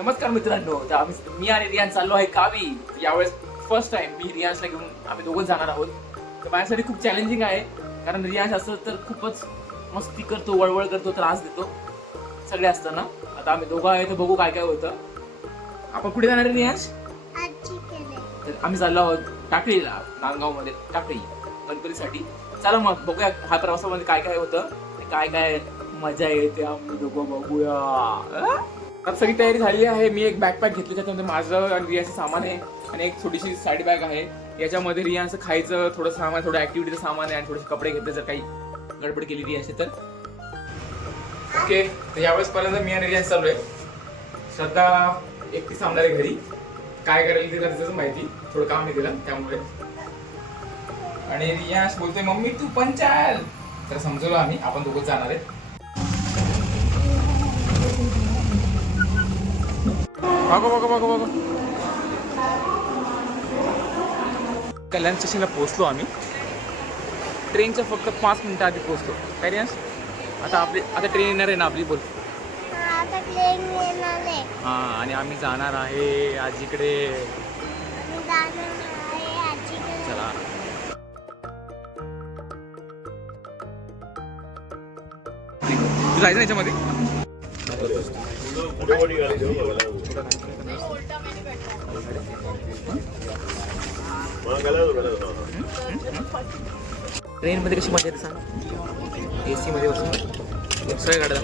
नमस्कार मित्रांनो, तर मी आणि रियान चाललो आहे गावी. यावेळेस फर्स्ट टाइम मी रियान्सला घेऊन आम्ही दोघंच जाणार आहोत. तर माझ्यासाठी खूप चॅलेंजिंग आहे, कारण रियान्स असं तर खूपच मस्ती करतो, वळवळ करतो, त्रास देतो सगळे असताना. आता आम्ही दोघं आहे तर बघू काय काय होतं. आपण कुठे जाणार आहे रियान्स? तर आम्ही चाललो आहोत टाकळीला, नांदगावमध्ये टाकळी गणपतीसाठी. चला मग बघूया हा प्रवासामध्ये काय काय होतं, काय काय मजा येते, आम्ही दोघं बघूया. तर सगळी तयारी झाली आहे. मी एक बॅकपॅक घेतली, त्याच्यामध्ये माझं आणि रियाचं सामान आहे आणि एक छोटीशी साईड बॅग आहे. याच्यामध्ये रियाचं खायचं थोडं सामान, थोडं ऍक्टिव्हिटीचं सामान आहे आणि थोडेसे कपडे घेतले जर काही गडबड केलेली असेल तर. ओके, तर यावेळेस पर्यंत मी आणि रियास चालू आहे. श्रद्धा एकटी थांबणार आहे घरी. काय करेल तिला तिचं माहिती, थोडं काम आहे तिला त्यामुळे. आणि रियास बोलतोय मम्मी तू पण चाल. तर समजवलं आम्ही, आपण दोघंच जाणार आहे. बघा कल्याण स्टेशनला पोहोचलो आम्ही. ट्रेनच्या फक्त 5 मिनिटं आधी पोहोचलो. काय रियास? आता ट्रेन येणार आहे ना आपली, बोल. हा, आणि आम्ही जाणार आहे आजीकडे. चला तू जायचं याच्यामध्ये. ट्रेन मध्ये कशी मजा येते सांग. AC मध्ये बसून सगळ्या गाड्या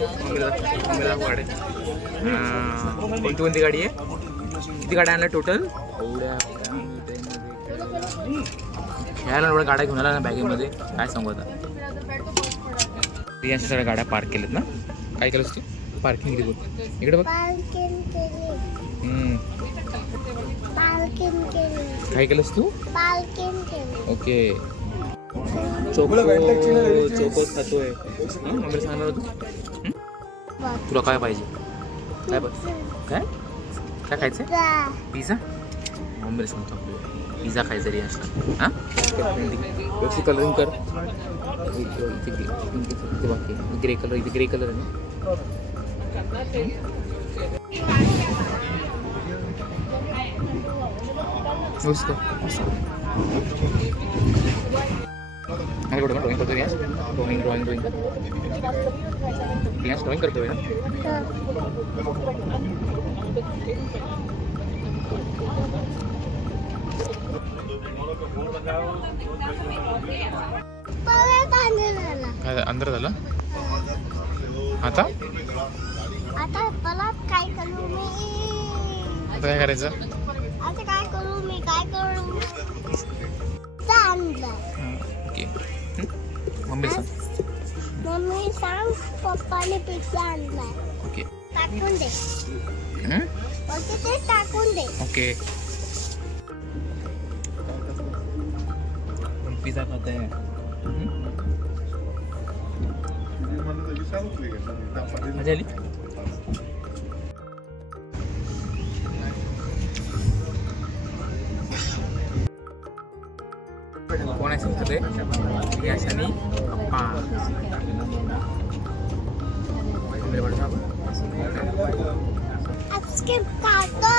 कोणती गाडी आहे? किती गाड्या आणल्या टोटल? खेळायला एवढ्या गाड्या घेऊन आल्या ना बॅगेमध्ये, काय सांगू आता. रियांच्या सगळ्या गाड्या पार्क केल्यात ना. काय केलंस तू? पार्किंग केली बघ इकडे बघ. काय केलंस तू? ओके, चोकोस खातोय. मम्मीला सांगणार होतो तुला काय पाहिजे. काय काय काय खायचं? पिझ्झा. मम्मीला सांगतो पिझ्झा खायचा रियांशला. हां, व्यवस्थित कलरिंग कर. बाकी ग्रे कलर, इथे ग्रे कलर आहे ना. ड्रॉइंग करतो रियास. ड्रॉइंग रियास ड्रॉइंग करतोय ना. काय अंदर झालं आता? मला काय करू मी? आता काय करायचं? आता काय करू मी? ओके, मम्मी सांग. मम्मी सांग पप्पाने पिझ्झा आणलाय. ओके, टाकून दे. ओके, ते टाकून दे. ओके. पिझ्झा खाता है. मजा आली. कोण आहे सांगते याशानी अप्पा. आजके काका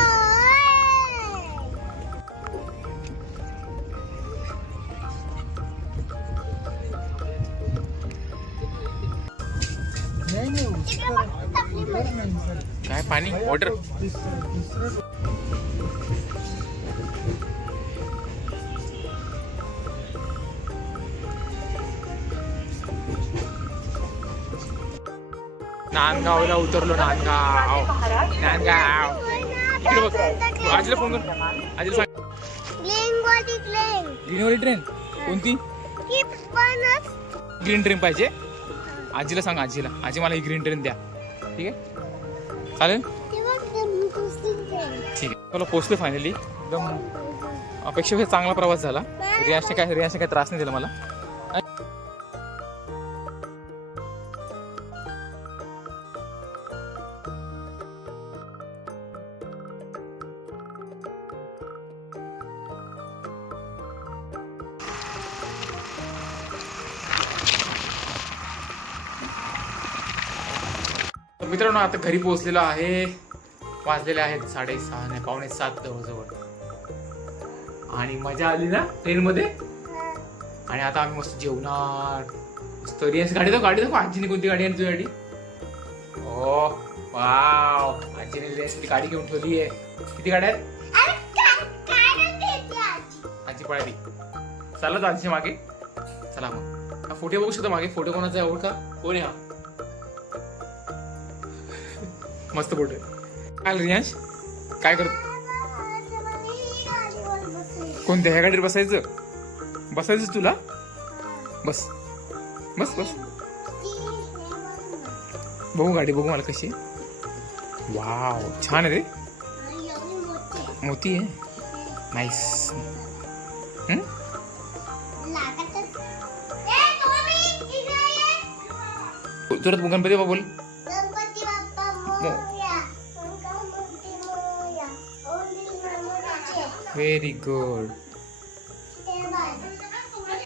काय पाणी ऑर्डर. नांदगावला उतरलो. नांदगाव. इकडे बघ, आजीला फोन कर. आजीला सांग. ग्रीनवाली ट्रेन कोणती? ग्रीन ट्रेन पाहिजे. आजीला सांग, आजी मला ही ग्रीन ट्रेन द्या. ठीक आहे, चालेल. ठीक आहे, चला पोचलो फायनली. एकदम अपेक्षेपेक्षा चांगला प्रवास झाला. रियासने काय त्रास नाही दिला मला. मित्रांनो आता घरी पोहोचलेलो आहे. वाजलेले आहेत 6:30 नाही 6:45 जवळजवळ. आणि मजा आली ना ट्रेन मध्ये. आणि आता आम्ही मस्त जेवणार. मस्त रियास गाडी दाखव आजीने कोणती गाडी आहे तुझी गाडी. ओ वाव, आजीने रियासची गाडी घेऊन ठेवली आहे. किती गाड्या आहेत आजी पळाली. चालत आजीच्या मागे. चला मग हा फोटो बघू शकतो मागे. फोटो कोणाचा आहे ओळखा. कोण आहे हा. मस्त फोटो आहे. काय रियांश काय करतो. कोणत्या ह्या गाडीवर बसायचं तुला. बस बस बस बघू गाडी बघू मला कशी. वाव छान आहे रे. मोठी आहे. नाईस. तुरंत गणपती बाप्पा बोल. Very good.